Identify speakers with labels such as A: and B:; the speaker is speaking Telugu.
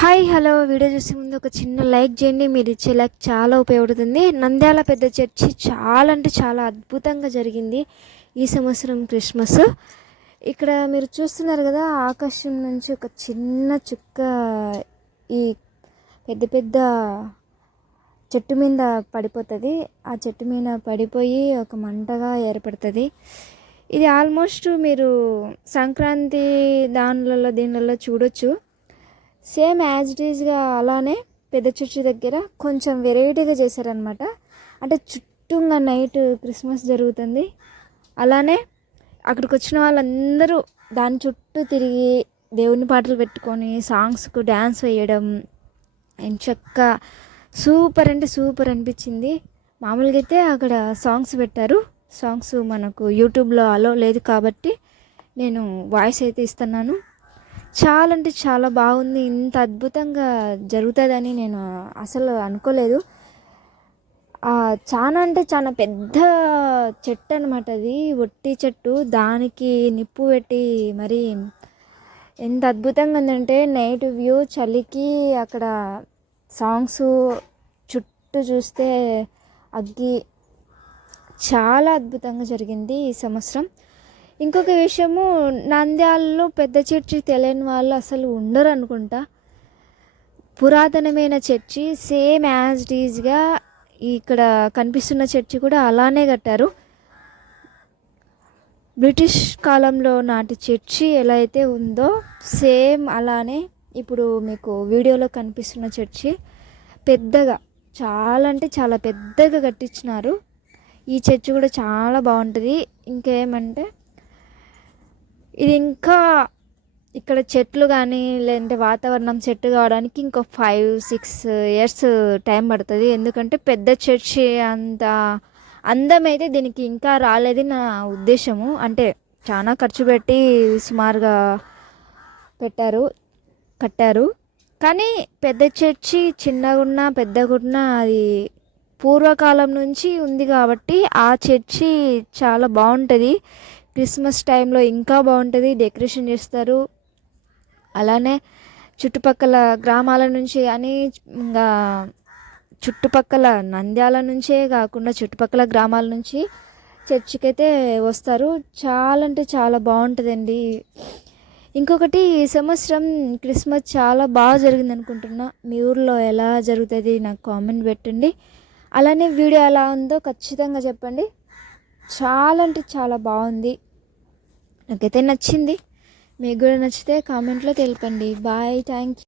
A: Hi hello. వీడియో చూసే ముందు ఒక చిన్న లైక్ చేయండి. మీరు ఇచ్చే లైక్ చాలా ఉపయోగపడుతుంది. నంద్యాల పెద్ద చర్చి చాలా అంటే చాలా అద్భుతంగా జరిగింది ఈ సంవత్సరం క్రిస్మస్. ఇక్కడ మీరు చూస్తున్నారు కదా ఆకాశం నుంచి ఒక చిన్న చుక్క ఈ పెద్ద పెద్ద చెట్టు మీద పడిపోతుంది. ఆ చెట్టు మీద పడిపోయి ఒక మంటగా ఏర్పడుతుంది. ఇది ఆల్మోస్ట్ మీరు సంక్రాంతి దానిలలో దీనిలలో చూడొచ్చు. సేమ్ యాజ్ ఇట్ ఈజ్గా అలానే పెద్ద చర్చి దగ్గర కొంచెం వెరైటీగా చేశారనమాట. అంటే చుట్టూగా నైట్ క్రిస్మస్ జరుగుతుంది. అలానే అక్కడికి వచ్చిన వాళ్ళందరూ దాని చుట్టూ తిరిగి దేవుని పాటలు పెట్టుకొని సాంగ్స్కు డ్యాన్స్ వేయడం చక్క సూపర్ అంటే సూపర్ అనిపించింది. మామూలుగా అయితే అక్కడ సాంగ్స్ పెట్టారు. సాంగ్స్ మనకు యూట్యూబ్లో అలో లేదు కాబట్టి నేను వాయిస్ అయితే ఇస్తున్నాను. చాలా అంటే చాలా బాగుంది. ఇంత అద్భుతంగా జరుగుతుందని నేను అసలు అనుకోలేదు. చాలా అంటే చాలా పెద్ద చెట్టు అనమాట అది. ఒట్టి చెట్టు. దానికి నిప్పు పెట్టి మరి ఎంత అద్భుతంగా ఉందంటే నైట్ వ్యూ చలికి అక్కడ సాంగ్స్ చుట్టూ చూస్తే అగ్గి. చాలా అద్భుతంగా జరిగింది ఈ సంవత్సరం. ఇంకొక విషయము నంద్యాలలో పెద్ద చర్చి తెలియని వాళ్ళు అసలు ఉండరు అనుకుంటా. పురాతనమైన చర్చి సేమ్ యాజ్ ఈజ్గా ఇక్కడ కనిపిస్తున్న చర్చి కూడా అలానే కట్టారు. బ్రిటిష్ కాలంలో నాటి చర్చి ఎలా అయితే ఉందో సేమ్ అలానే ఇప్పుడు మీకు వీడియోలో కనిపిస్తున్న చర్చి పెద్దగా చాలా అంటే చాలా పెద్దగా కట్టించినారు. ఈ చర్చి కూడా చాలా బాగుంటుంది. ఇంకేమంటే ఇది ఇంకా ఇక్కడ చెట్లు కానీ లేదంటే వాతావరణం సెట్ కావడానికి ఇంకో ఫైవ్ సిక్స్ ఇయర్స్ టైం పడుతుంది. ఎందుకంటే పెద్ద చర్చి అంత అందం అయితే దీనికి ఇంకా రాలేదు నా ఉద్దేశము. అంటే చాలా ఖర్చు పెట్టి సుమారుగా పెట్టారు కట్టారు. కానీ పెద్ద చర్చి చిన్నగా పెద్దగున్నా పెద్దగా అది పూర్వకాలం నుంచి ఉంది కాబట్టి ఆ చర్చి చాలా బాగుంటుంది. క్రిస్మస్ టైంలో ఇంకా బాగుంటుంది డెకరేషన్ చేస్తారు. అలానే చుట్టుపక్కల గ్రామాల నుంచి అని ఇంకా చుట్టుపక్కల నంద్యాల నుంచే కాకుండా చుట్టుపక్కల గ్రామాల నుంచి చర్చికి అయితే వస్తారు. చాలా అంటే చాలా బాగుంటుందండి. ఇంకొకటి ఈ సంవత్సరం క్రిస్మస్ చాలా బాగా జరిగింది అనుకుంటున్నా. మీ ఊర్లో ఎలా జరుగుతుంది నాకు కామెంట్ పెట్టండి. అలానే వీడియో ఎలా ఉందో ఖచ్చితంగా చెప్పండి. చాలా అంటే చాలా బాగుంది. నాకైతే నచ్చింది. మీకు కూడా నచ్చితే కామెంట్లో తెలపండి. Bye thank you